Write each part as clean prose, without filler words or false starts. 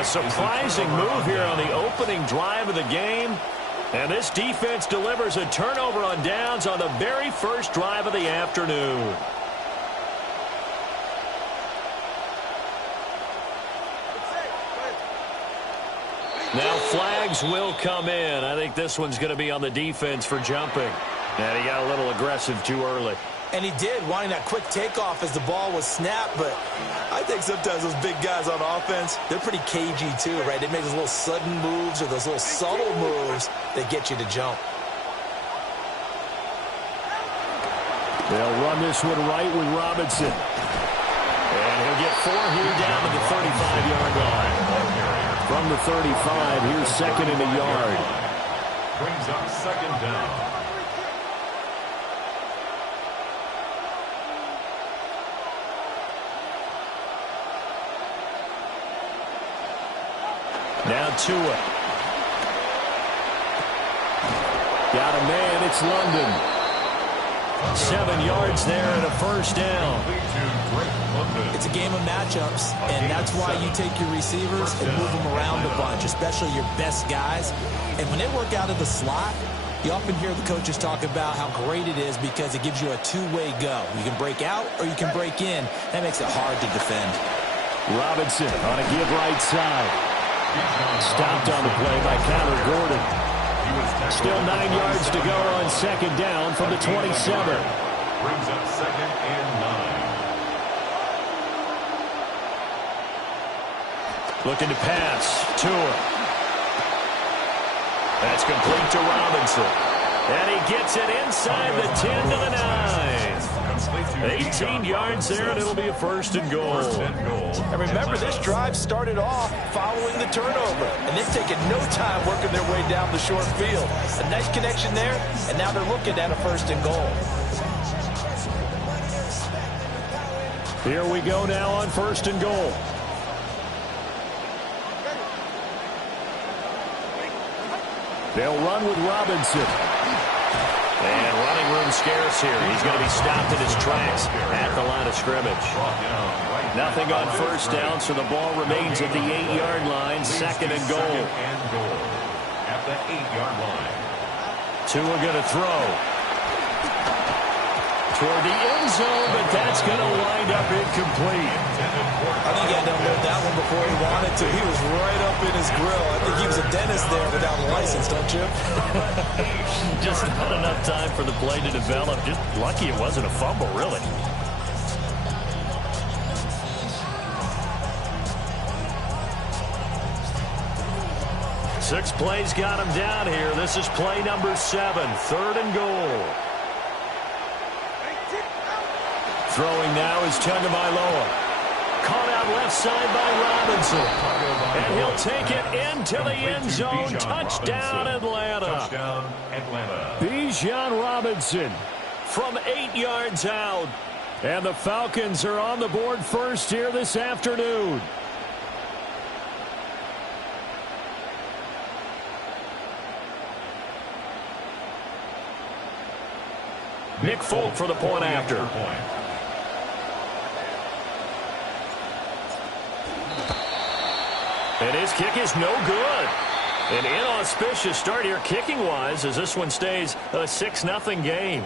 A surprising move here on the opening drive of the game. And this defense delivers a turnover on downs on the very first drive of the afternoon. Now flags will come in. I think this one's going to be on the defense for jumping. And he got a little aggressive too early. And he did, wanting that quick takeoff as the ball was snapped. But I think sometimes those big guys on offense, they're pretty cagey too, right? They make those little sudden moves or those little subtle moves that get you to jump. They'll run this one right with Robinson. And he'll get 4 here down to the 35-yard line. From the 35, here's second and a yard. Brings up second down. Now Tua. Got a man, it's London. 7 yards there and a first down. It's a game of matchups, and that's why you take your receivers and move them around a bunch, especially your best guys. And when they work out of the slot, you often hear the coaches talk about how great it is because it gives you a two-way go. You can break out or you can break in. That makes it hard to defend. Robinson on a give right side. Stopped on the play by Connor Gordon. Still 9 yards to go on second down from the 27. Brings up second and 9. Looking to pass. Tua. That's complete to Robinson. And he gets it inside the 10 to the 9. 18 yards there, and it'll be a first and goal. And remember, this drive started off following the turnover, and they've taken no time working their way down the short field. A nice connection there, and now they're looking at a first and goal. Here we go now on first and goal. They'll run with Robinson. And running room scarce here. He's going to be stopped in his tracks at the line of scrimmage. Nothing on first down, so the ball remains at the 8-yard line. Second and goal. At the 8-yard line. Tua going to throw. Toward the end zone, but that's going to wind up incomplete. I think he had to unload that one before he wanted to. He was right up in his grill. I think he was a dentist there without a license, don't you? Just not enough time for the play to develop. Just lucky it wasn't a fumble, really. Six plays got him down here. This is play number 7, third and goal. Throwing now is Tagovailoa. Caught out left side by Robinson. And he'll take it into the end zone. Touchdown, Atlanta. Touchdown, Atlanta. Bijan Robinson from 8 yards out. And the Falcons are on the board first here this afternoon. Nick Folk for the point after. And his kick is no good. An inauspicious start here kicking-wise as this one stays a 6-0 game.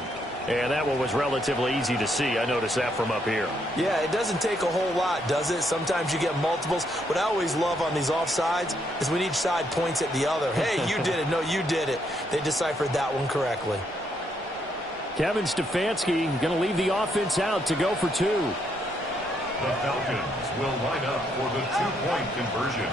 And that one was relatively easy to see. I noticed that from up here. Yeah, it doesn't take a whole lot, does it? Sometimes you get multiples. What I always love on these offsides is when each side points at the other. Hey, you did it. No, you did it. They deciphered that one correctly. Kevin Stefanski going to leave the offense out to go for 2. The Falcons will line up for the 2-point conversion.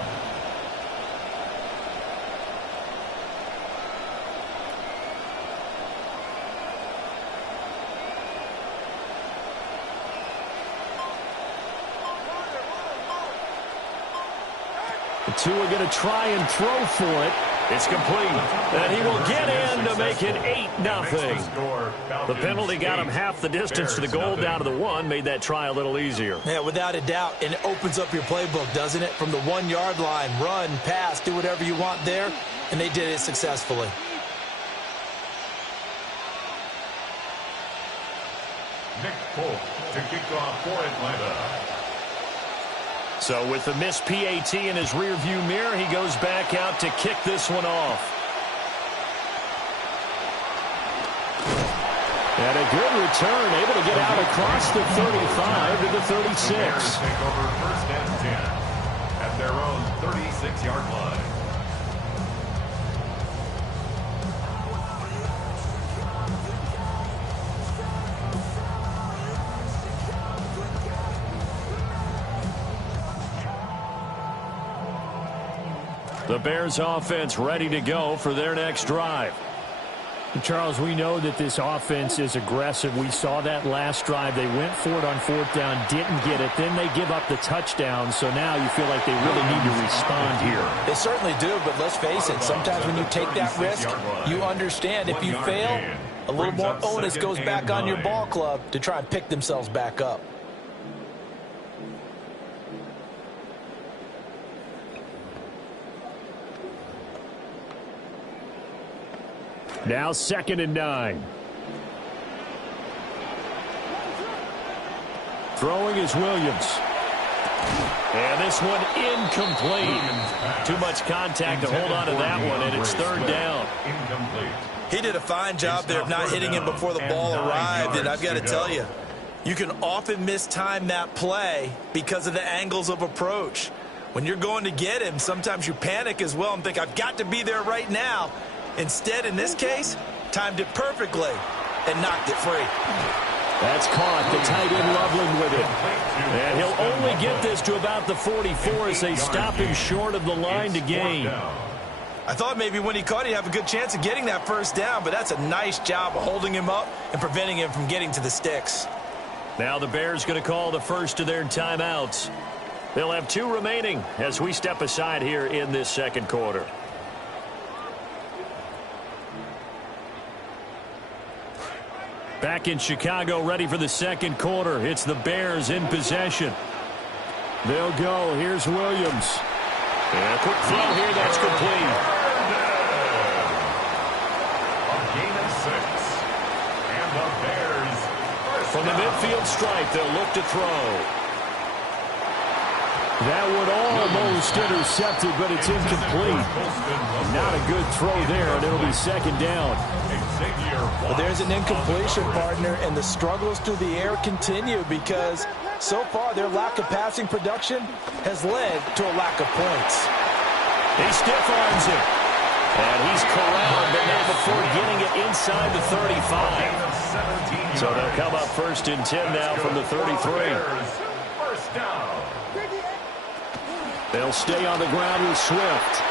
Tua going to try and throw for it. It's complete. And he will get in to make it 8-0. The penalty got him half the distance to the goal down to the 1, made that try a little easier. Yeah, without a doubt. And it opens up your playbook, doesn't it? From the 1-yard line, run, pass, do whatever you want there. And they did it successfully. Nick Folk to kick off for Atlanta. So with the missed PAT in his rearview mirror, he goes back out to kick this one off. And a good return, able to get out across the 35 to the 36. Take over 1st and 10 at their own 36-yard line. The Bears offense ready to go for their next drive. Charles, we know that this offense is aggressive. We saw that last drive. They went for it on 4th down, didn't get it. Then they give up the touchdown. So now you feel like they really need to respond here. They certainly do, but let's face it, sometimes when you take that risk, you understand if you fail, a little more onus goes back on your ball club to try and pick themselves back up. Now 2nd and 9. Throwing is Williams. And this one incomplete. Too much contact to hold on to that one, and it's 3rd down. He did a fine job there of not hitting him before the ball arrived, and I've got to tell you, you can often mistime that play because of the angles of approach. When you're going to get him, sometimes you panic as well and think, I've got to be there right now. Instead, in this case, timed it perfectly and knocked it free. That's caught. The tight end Loveland with it. And he'll only get this to about the 44 as they stop him short of the line to gain. I thought maybe when he caught, he'd have a good chance of getting that 1st down, but that's a nice job of holding him up and preventing him from getting to the sticks. Now the Bears going to call the first of their timeouts. They'll have 2 remaining as we step aside here in this 2nd quarter. Back in Chicago, ready for the 2nd quarter. It's the Bears in possession. They'll go. Here's Williams. And a quick throw here. That's complete. A gain of 6. And the Bears from the midfield stripe, they'll look to throw. That one almost intercepted, but it's incomplete. Not a good throw there, and it'll be 2nd down. But there's an incompletion, partner, and the struggles through the air continue because so far their lack of passing production has led to a lack of points. He stiff-arms it. And he's corralled, but not before getting it inside the 35. So they'll come up 1st and 10 now from the 33. First down. They'll stay on the ground with Swift.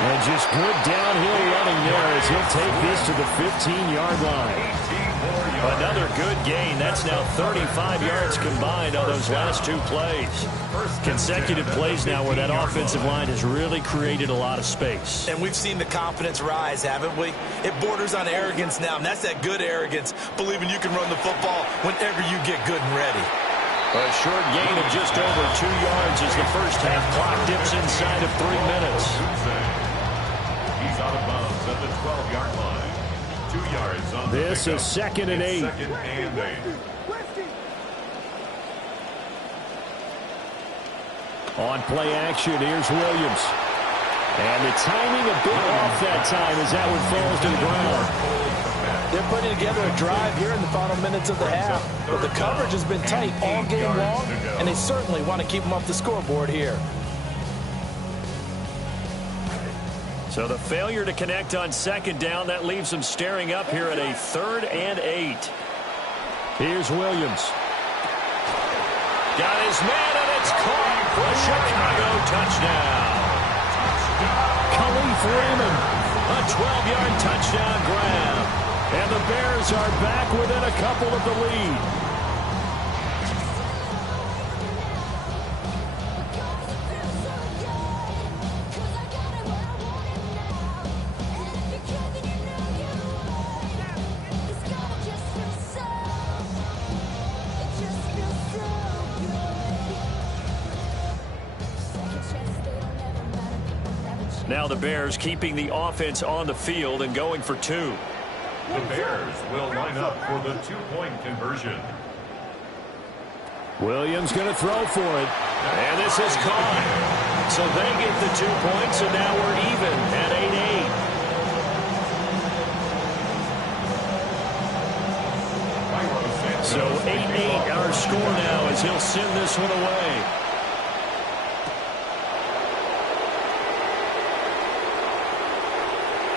And just good downhill running there as he'll take this to the 15-yard line. Another good gain. That's now 35 yards combined on those last 2 plays. Consecutive plays now where that offensive line has really created a lot of space. And we've seen the confidence rise, haven't we? It borders on arrogance now, and that's that good arrogance, believing you can run the football whenever you get good and ready. A short gain of just over 2 yards as the first half clock dips inside of 3 minutes. He's out of bounds at the 12-yard line. 2 yards on this is 2nd and 8. 2nd and 8. On play action, here's Williams. And the timing a bit off that time as that one falls to the ground. They're putting together a drive here in the final minutes of the half, but the coverage has been tight all game long, and they certainly want to keep them off the scoreboard here. So the failure to connect on 2nd down, that leaves them staring up here at a 3rd and 8. Here's Williams. Got his man, and it's caught for a Chicago touchdown. Khalif Raymond. A 12-yard touchdown grab. And the Bears are back within a couple of the lead. Now the Bears keeping the offense on the field and going for 2. The Bears will line up for the 2-point conversion. Williams going to throw for it. And this is caught. So they get the 2 points, and now we're even at 8-8. So 8-8 our score now as he'll send this one away.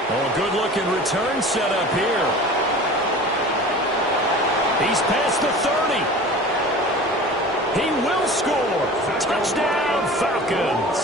Oh, good-looking return set up here. He's past the 30. He will score. Touchdown, Falcons.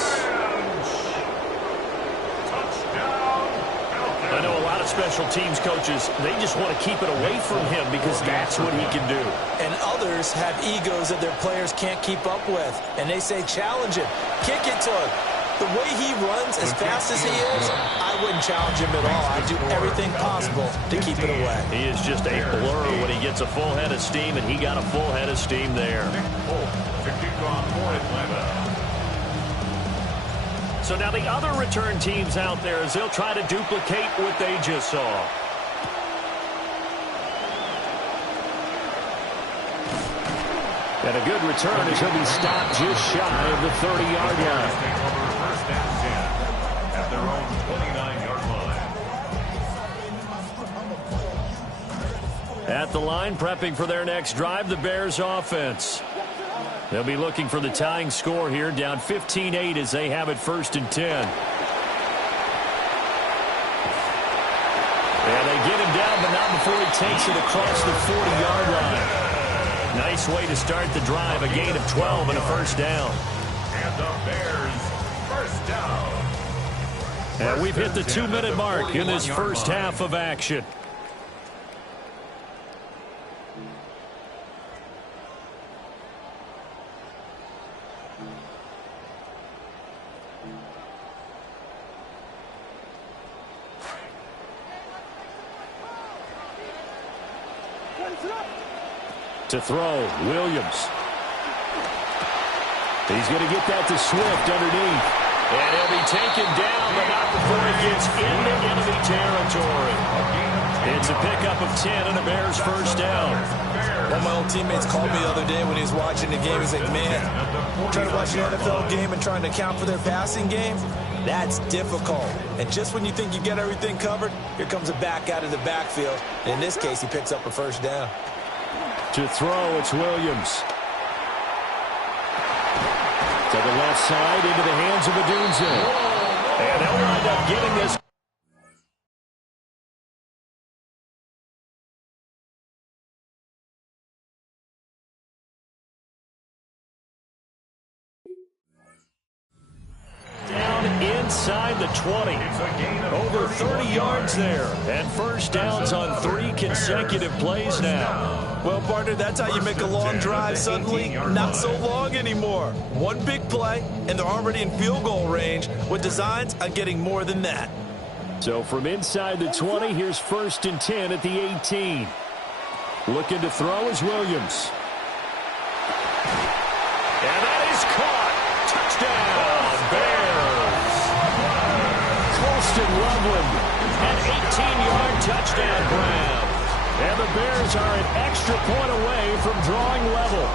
I know a lot of special teams coaches, they just want to keep it away from him because that's what he can do. And others have egos that their players can't keep up with. And they say, challenge him. Kick it to him. The way he runs as fast as he is, I wouldn't challenge him at all. I'd do everything possible to keep it away. He is just a blur when he gets a full head of steam, and he got a full head of steam there. So now the other return teams out there as they'll try to duplicate what they just saw. And a good return as he'll be stopped just shy of the 30-yard line. First down 10 at their own 29-yard line. At the line, prepping for their next drive, the Bears offense. They'll be looking for the tying score here, down 15-8 as they have it 1st and 10. And they get him down, but not before he takes it across the 40-yard line. Nice way to start the drive, a gain of 12 and a first down. And the Bears, first down. And we've hit the 2-minute mark in this first half of action. To throw, Williams. He's going to get that to Swift underneath. And he'll be taken down, but not before he gets into enemy territory. It's a pickup of 10 and a Bears first down. One of my old teammates called me the other day when he was watching the game. He's like, man, trying to watch an NFL game and trying to account for their passing game, that's difficult. And just when you think you get everything covered, here comes a back out of the backfield. And in this case, he picks up a first down. To throw, it's Williams. To the left side, into the hands of Odunze. And they'll wind up getting this. Down inside the 20. Over 30 yards there. And first downs on 3 consecutive plays now. Well, partner, that's how you make a long drive suddenly not so long anymore. One big play, and they're already in field goal range with designs on getting more than that. So from inside the 20, here's 1st and 10 at the 18. Looking to throw is Williams. And that is caught. Touchdown, Bears. Colston Loveland, an 18-yard touchdown grab. And the Bears are an extra point away from drawing level.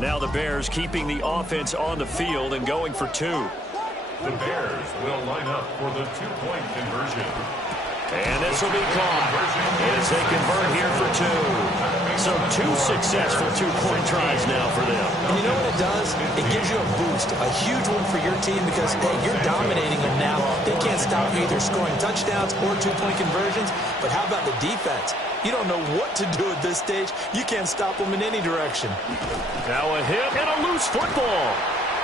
Now the Bears keeping the offense on the field and going for 2. The Bears will line up for the 2-point conversion. And this will be caught as they convert here for 2. So 2 successful 2-point tries now for them. And you know what it does? It gives you a boost, a huge one for your team because, hey, you're dominating them now. They can't stop you either scoring touchdowns or 2-point conversions. But how about the defense? You don't know what to do at this stage. You can't stop them in any direction. Now a hit and a loose football.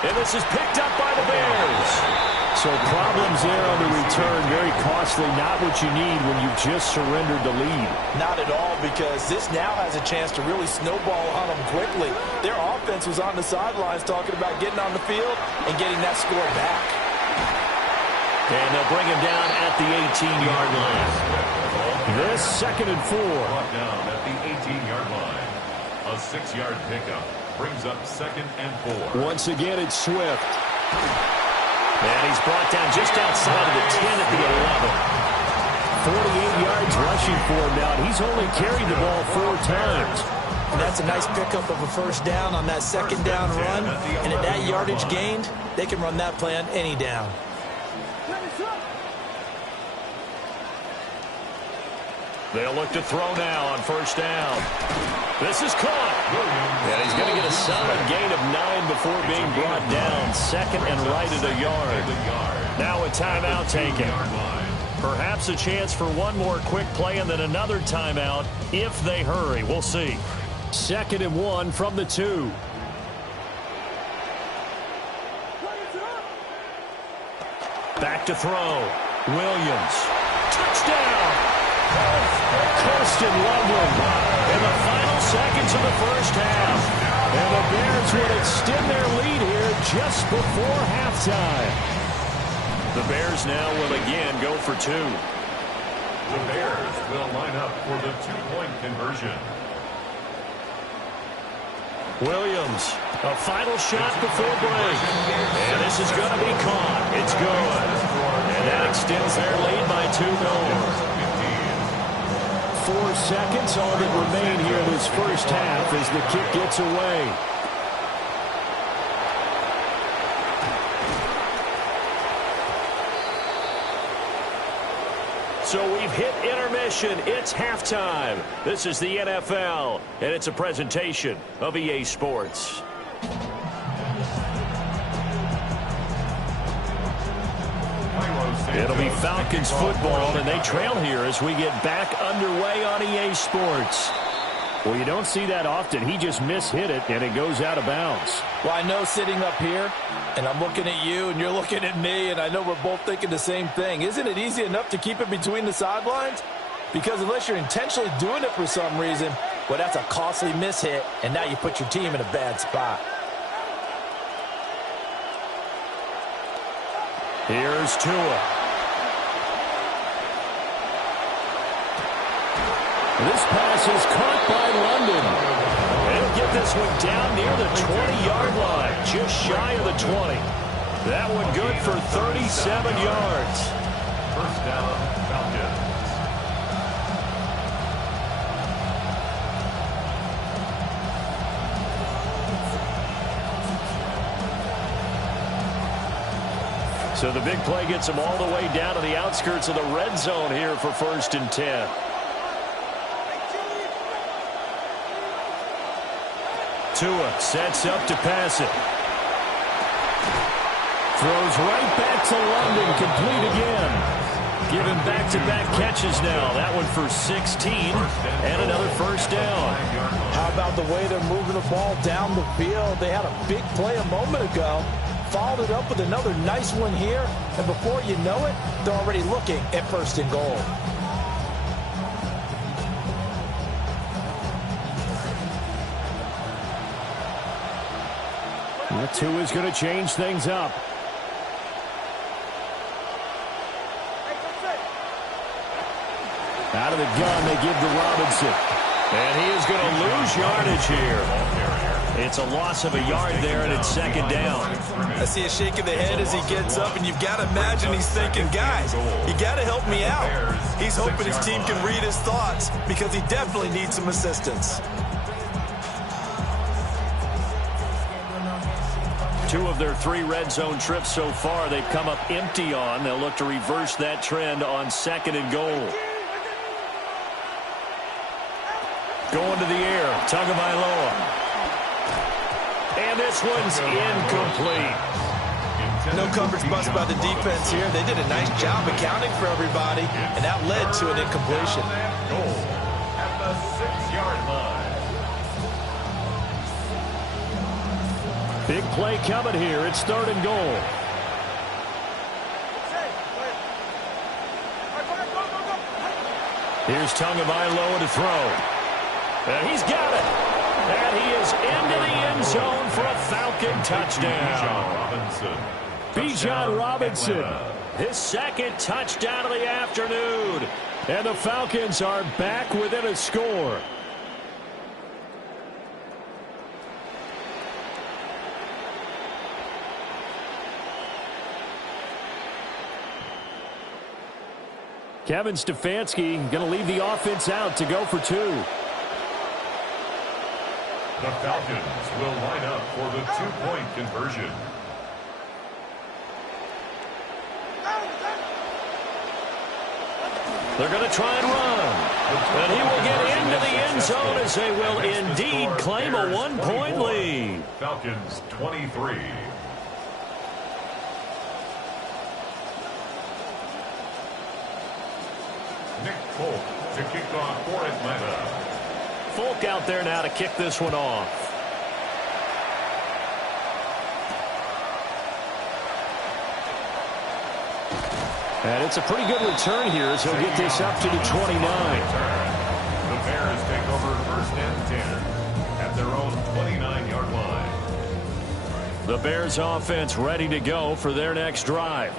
And this is picked up by the Bears. So problems there on the return, very costly, not what you need when you've just surrendered the lead. Not at all, because this now has a chance to really snowball on them quickly. Their offense was on the sidelines talking about getting on the field and getting that score back. And they'll bring him down at the 18-yard line. This 2nd and 4. Brought down at the 18-yard line. A 6-yard pickup brings up 2nd and 4. Once again, it's Swift. And he's brought down just outside of the 10 at the 48 yards rushing for him now. He's only carried the ball 4 times. And that's a nice pickup of a first down on that 2nd down run. And at that yardage gained, they can run that play on any down. They'll look to throw now on 1st down. This is caught. And he's going to get a solid gain of 9 before being brought down. 2nd and right at a yard. Now a timeout taken. Perhaps a chance for one more quick play and then another timeout if they hurry. We'll see. 2nd and 1 from the 2. Back to throw. Williams. Touchdown. Kirsten Loveland in the final seconds of the first half. And the Bears would extend their lead here just before halftime. The Bears now will again go for 2. The Bears will line up for the 2-point conversion. Williams, a final shot before break. And this is going to be caught. It's good. And that extends their lead by 2 more. 4 seconds, all that remain here in this first half as the kick gets away. So we've hit intermission. It's halftime. This is the NFL, and it's a presentation of EA Sports. It'll be Falcons football, and they trail here as we get back underway on EA Sports. Well, you don't see that often. He just mishit it, and it goes out of bounds. Well, I know sitting up here, and I'm looking at you, and you're looking at me, and I know we're both thinking the same thing. Isn't it easy enough to keep it between the sidelines? Because unless you're intentionally doing it for some reason, well, that's a costly mishit, and now you put your team in a bad spot. Here's Tua. This pass is caught by London. They'll get this one down near the 20-yard line, just shy of the 20. That one good for 37 yards. First down, Falcons. So the big play gets them all the way down to the outskirts of the red zone here for 1st and 10. Tua sets up to pass it. Throws right back to London, complete again. Given back-to-back catches now. That one for 16 and another first down. How about the way they're moving the ball down the field? They had a big play a moment ago. Followed it up with another nice one here. And before you know it, they're already looking at 1st and goal. That 2 is going to change things up. Out of the gun, they give to Robinson. And he is going to lose yardage here. It's a loss of a yard there, and it's 2nd down. I see a shake of the head as he gets up, and you've got to imagine he's thinking, guys, you got to help me out. He's hoping his team can read his thoughts because he definitely needs some assistance. 2 of their 3 red zone trips so far they've come up empty on. They'll look to reverse that trend on 2nd and goal. Going to the air, Tagovailoa. And this one's incomplete. No coverage bust by the defense here. They did a nice job accounting for everybody, and that led to an incompletion. Goal at the 6-yard line. Big play coming here. It's 3rd and goal. Here's Tagovailoa to throw. And he's got it. And he is into the end zone for a Falcon touchdown. Bijan Robinson, his second touchdown of the afternoon. And the Falcons are back within a score. Kevin Stefanski going to leave the offense out to go for two. The Falcons will line up for the two-point conversion. They're going to try and run. And he will get into the end zone as they will indeed claim a one-point lead. Falcons 23. Nick Folk to kick off for Atlanta. Folk out there now to kick this one off. And it's a pretty good return here as he'll get this up to the 29. The Bears take over first and 10 at their own 29-yard line. The Bears offense ready to go for their next drive.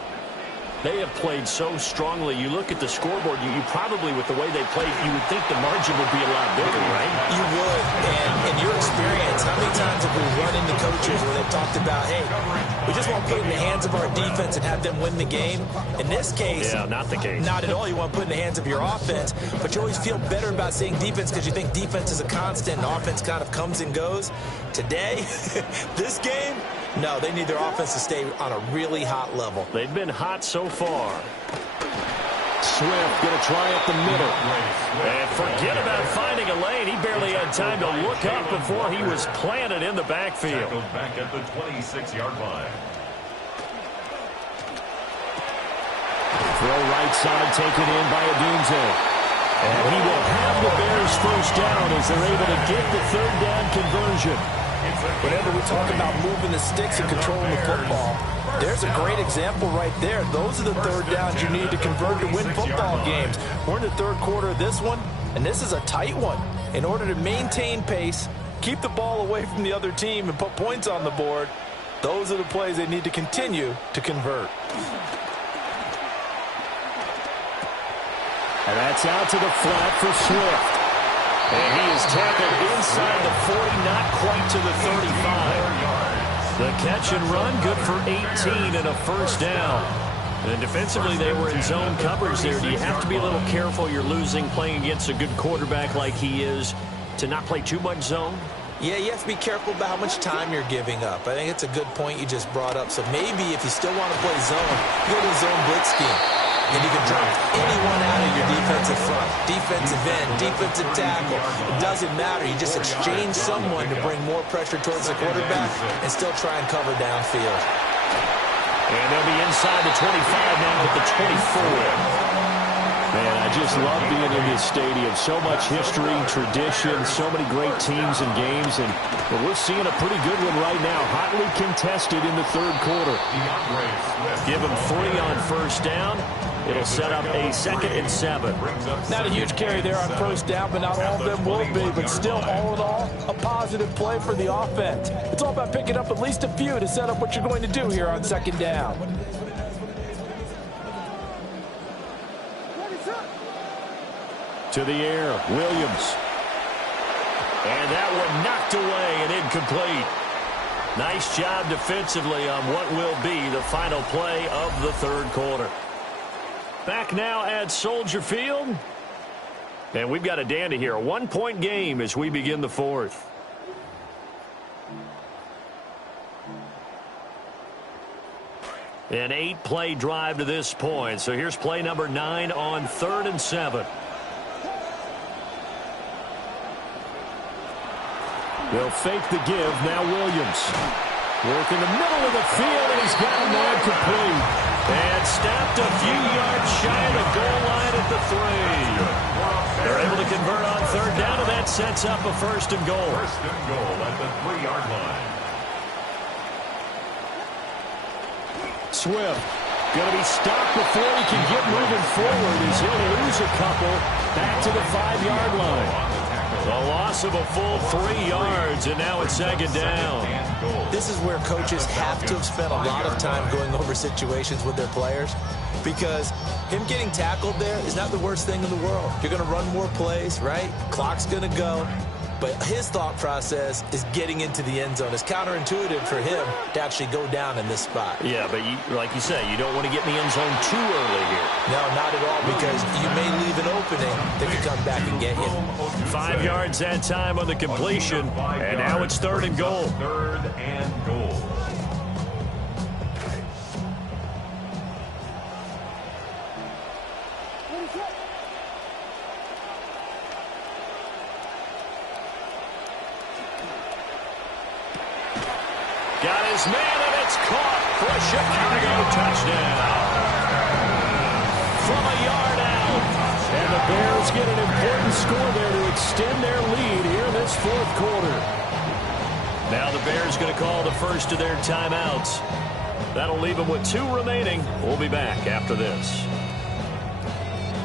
They have played so strongly. You look at the scoreboard, you probably, with the way they played, you would think the margin would be a lot bigger, right? You would. And in your experience, how many times have we run into coaches where they've talked about, hey, we just want to put it in the hands of our defense and have them win the game? In this case, yeah, not the case. Not at all. You want to put it in the hands of your offense, but you always feel better about saying defense because you think defense is a constant and offense kind of comes and goes. Today, this game, no, they need their offense to stay on a really hot level. They've been hot so far. Swift going to try up the middle. And forget about finding a lane. He barely had time to look up before he was planted in the backfield. Tackled back at the 26-yard line. Throw right side taken in by Odunze. And he will have the Bears first down as they're able to get the third down conversion. Whenever we talk about moving the sticks and controlling the football, there's a great example right there. Those are the third downs you need to convert to win football games. We're in the third quarter of this one, and this is a tight one. In order to maintain pace, keep the ball away from the other team, and put points on the board, those are the plays they need to continue to convert. And that's out to the flat for Swift. And he is tackled inside the 40, not quite to the 35. The catch and run, good for 18 and a first down. And defensively, they were in zone coverage there. Do you have to be a little careful? You're losing, playing against a good quarterback like he is, to not play too much zone? Yeah, you have to be careful about how much time you're giving up. I think it's a good point you just brought up. So maybe if you still want to play zone, you go to the zone blitz scheme. And you can drop anyone out of your defensive front, defensive end, defensive tackle. It doesn't matter. You just exchange someone to bring more pressure towards the quarterback and still try and cover downfield. And they'll be inside the 25 now at the 24. Man, I just love being in this stadium. So much history, tradition, so many great teams and games. And we're seeing a pretty good one right now. Hotly contested in the third quarter. Give them 3 on first down. It'll set up a 2nd and 7. Not a huge carry there on first down, but not all of them will be. But still, all in all, a positive play for the offense. It's all about picking up at least a few to set up what you're going to do here on second down. To the air, Williams. And that one knocked away and incomplete. Nice job defensively on what will be the final play of the third quarter. Back now at Soldier Field. And we've got a dandy here. A 1-point game as we begin the fourth. An 8-play drive to this point. So here's play number 9 on 3rd and 7. They'll fake the give. Now Williams. Work in the middle of the field, and he's got him there complete. And snapped a few yards shy of the goal line at the 3. They're able to convert on 3rd down, and that sets up a 1st and goal. 1st and goal at the 3-yard line. Swift Going to be stopped before he can get moving forward as he'll lose a couple back to the 5-yard line. A loss of a full 3 yards, and now it's second down. This is where coaches have to have spent a lot of time going over situations with their players, because him getting tackled there is not the worst thing in the world. You're going to run more plays, right? Clock's going to go. But his thought process is getting into the end zone. It's counterintuitive for him to actually go down in this spot. Yeah, but like you say, you don't want to get in the end zone too early here. No, not at all, because you may leave an opening that could come back and get you. 5 yards that time on the completion, and now it's 3rd and goal. 3rd and goal. Got his man, and it's caught for a Chicago touchdown. From a yard out. And the Bears get an important score there to extend their lead here in this 4th quarter. Now the Bears going to call the first of their timeouts. That'll leave them with 2 remaining. We'll be back after this.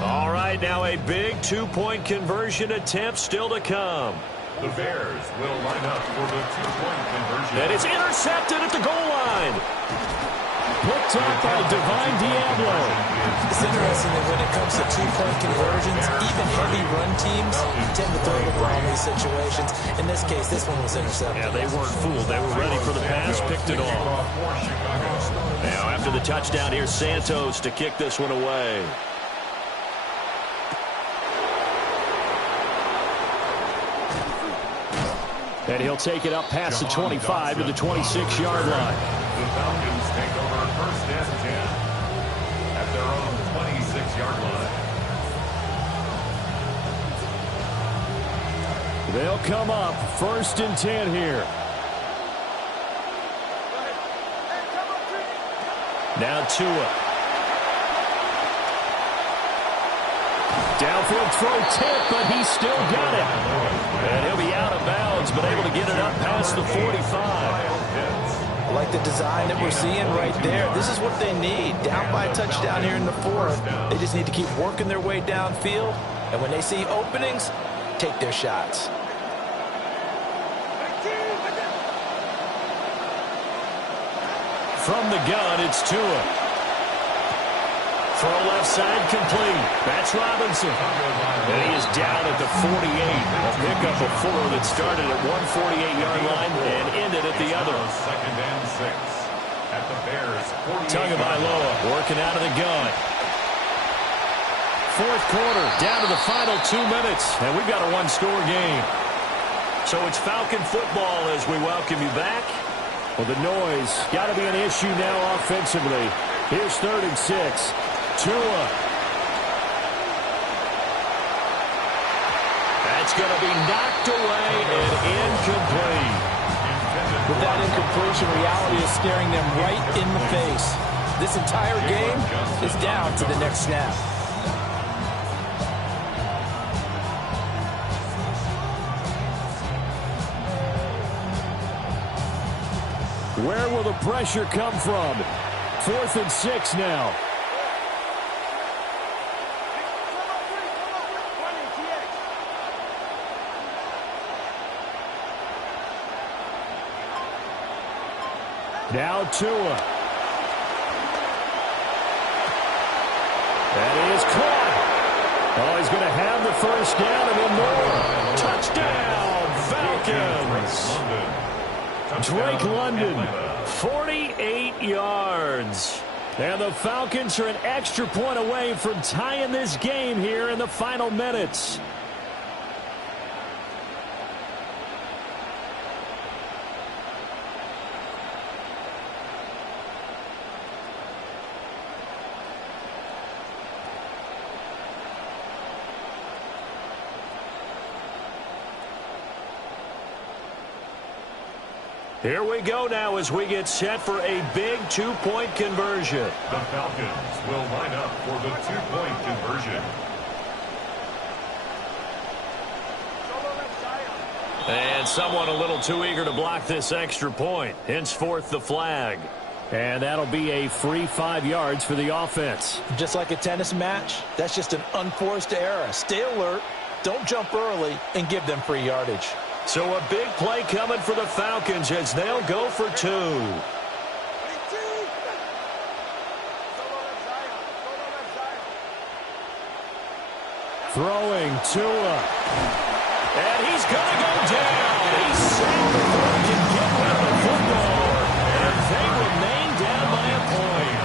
All right, now a big 2-point conversion attempt still to come. The Bears will line up for the 2-point conversion. And it's intercepted at the goal line. Picked up by Divine Diablo. It's interesting that when it comes to 2-point conversions, even heavy run teams tend to throw the ball in these situations. In this case, this one was intercepted. Yeah, they weren't fooled. They were ready for the pass, picked it off. Now, after the touchdown, here's Santos to kick this one away. And he'll take it up past the 25 to the 26-yard line. The Falcons take over 1st and 10 at their own 26-yard line. They'll come up 1st and 10 here. Now Tua. Downfield throw tip, but he's still got it. And he'll be out of bounds, but able to get it up past the 45. I like the design that we're seeing right there. This is what they need. Down by a touchdown here in the 4th. They just need to keep working their way downfield. And when they see openings, take their shots. From the gun, it's Tua. Throw left side complete. That's Robinson. And he is down at the 48. A pickup of 4 that started at 148-yard line and ended at the other. 2nd and 6 at the Bears 48. Tagovailoa working out of the gun. 4th quarter, down to the final 2 minutes, and we've got a 1-score game. So it's Falcon football as we welcome you back. Well, the noise got to be an issue now offensively. Here's 3rd and 6. Tua. That's going to be knocked away and incomplete. With that incompletion, reality is staring them right in the face. This entire game is down to the next snap. Where will the pressure come from? 4th and 6 now. Now Tua. That is caught. Oh, he's going to have the 1st down and then more. Touchdown, Falcons. Drake London, 48 yards. And the Falcons are an extra point away from tying this game here in the final minutes. Here we go now as we get set for a big 2-point conversion. The Falcons will line up for the 2-point conversion. And someone a little too eager to block this extra point. Henceforth the flag. And that'll be a free 5 yards for the offense. Just like a tennis match, that's just an unforced error. Stay alert, don't jump early, and give them free yardage. So a big play coming for the Falcons as they'll go for 2. Throwing Tua. And he's going to go down. He's sacked before he can get rid of the football. And they remain down by a point.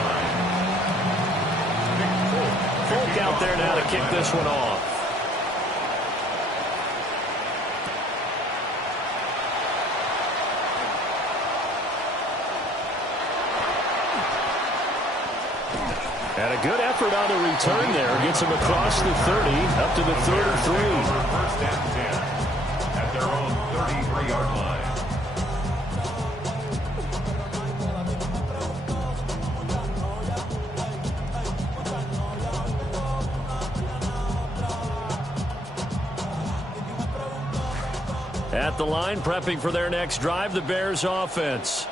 Folk out there now to kick this one off. And a good effort on the return there. Gets him across the 30, up to the 33. First and 10 at their own 33-yard line. At the line, prepping for their next drive, the Bears offense.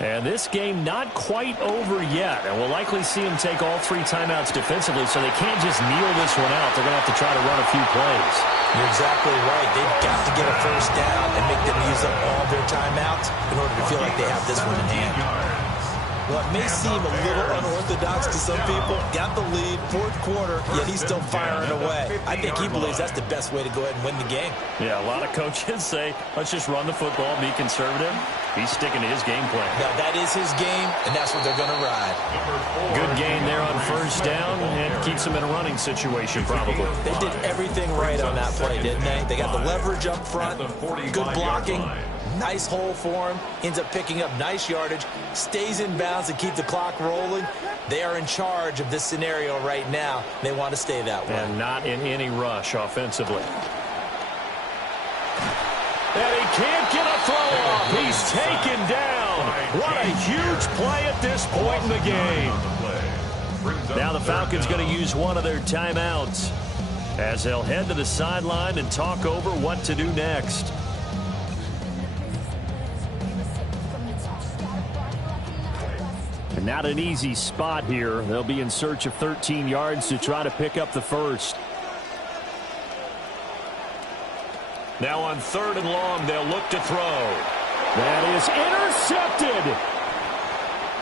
And this game not quite over yet. And we'll likely see them take all 3 timeouts defensively, so they can't just kneel this one out. They're going to have to try to run a few plays. You're exactly right. They've got to get a first down and make them use up all their timeouts in order to feel like they have this one in hand. Well, it may seem a little unorthodox to some people. Got the lead, 4th quarter, yet he's still firing away. I think he believes that's the best way to go ahead and win the game. Yeah, a lot of coaches say, let's just run the football, be conservative. He's sticking to his game plan. Now, that is his game, and that's what they're going to ride. Good gain there on first down, and keeps him in a running situation, probably. They did everything right on that play, didn't they? They got the leverage up front, good blocking, nice hole for him, ends up picking up nice yardage, stays in bounds and keep the clock rolling. They are in charge of this scenario right now. They want to stay that way. And not in any rush offensively. And he can't get a throw off. He's taken down. What a huge play at this point in the game. Now the Falcons going to use one of their timeouts as they'll head to the sideline and talk over what to do next. And not an easy spot here. They'll be in search of 13 yards to try to pick up the first. Now on 3rd and long, they'll look to throw. That is intercepted.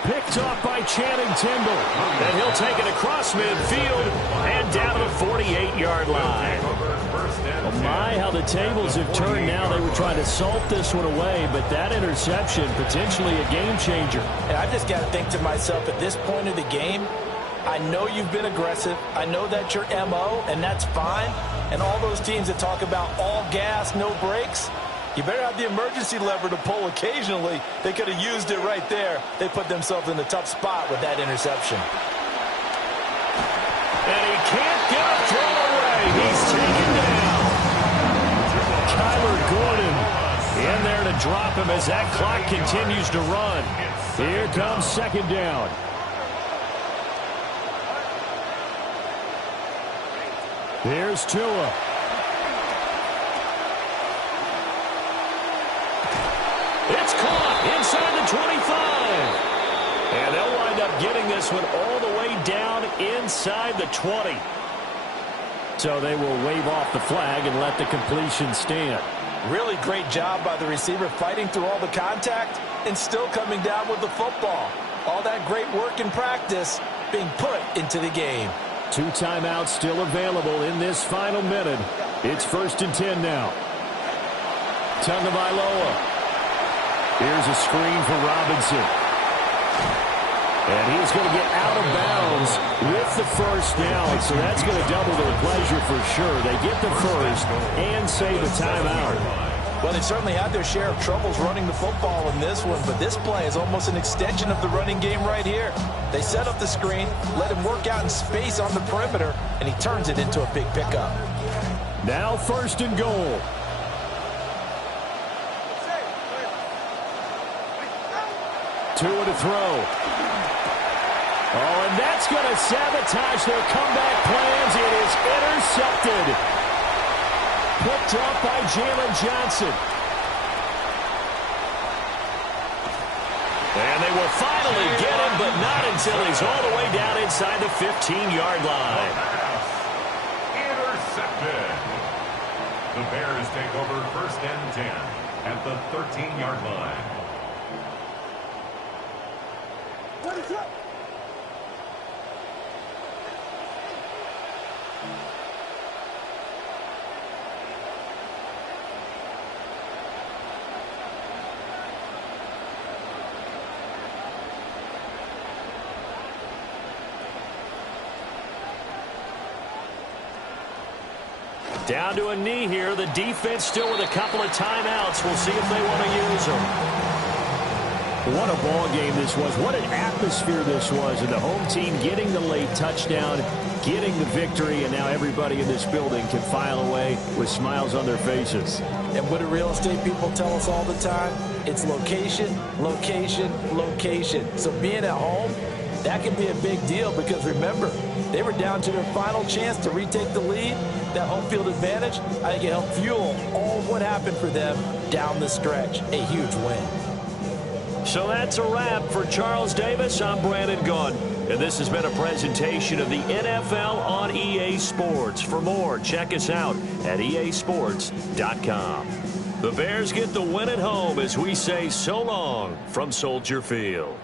Picked off by Channing Tindall. And he'll take it across midfield and down to the 48-yard line. Oh my, how the tables have turned now. They were trying to salt this one away, but that interception, potentially a game changer. And I just got to think to myself, at this point of the game, I know you've been aggressive. I know that's your MO, and that's fine. And all those teams that talk about all gas, no brakes, you better have the emergency lever to pull occasionally. They could have used it right there. They put themselves in a tough spot with that interception. And he can't get a throw away. He's taken down. Kyler Gordon in there to drop him as that clock continues to run. Here comes 2nd down. Here's Tua. It's caught inside the 25. And they'll wind up getting this one all the way down inside the 20. So they will wave off the flag and let the completion stand. Really great job by the receiver fighting through all the contact and still coming down with the football. All that great work in practice being put into the game. 2 timeouts still available in this final minute. It's 1st and 10 now. Tagovailoa. Here's a screen for Robinson. And he's going to get out of bounds with the first down. So that's going to double their pleasure for sure. They get the first and save a timeout. Well, they certainly had their share of troubles running the football in this one, but this play is almost an extension of the running game right here. They set up the screen, let him work out in space on the perimeter, and he turns it into a big pickup. Now 1st and goal. Tua to throw. Oh, and that's going to sabotage their comeback plans. It is intercepted. Picked up by Jalen Johnson. And they will finally get him, but not until he's all the way down inside the 15-yard line. Intercepted. The Bears take over 1st and 10 at the 13-yard line. Down to a knee here. The defense still with a couple of timeouts. We'll see if they want to use them. What a ball game this was. What an atmosphere this was. And the home team getting the late touchdown, getting the victory, and now everybody in this building can file away with smiles on their faces. And what do real estate people tell us all the time? It's location, location, location. So being at home, that can be a big deal because, remember, they were down to their final chance to retake the lead. That home field advantage, I think it helped fuel all of what happened for them down the stretch. A huge win. So that's a wrap for Charles Davis. I'm Brandon Gaudin, and this has been a presentation of the NFL on EA Sports. For more, check us out at easports.com. The Bears get the win at home as we say so long from Soldier Field.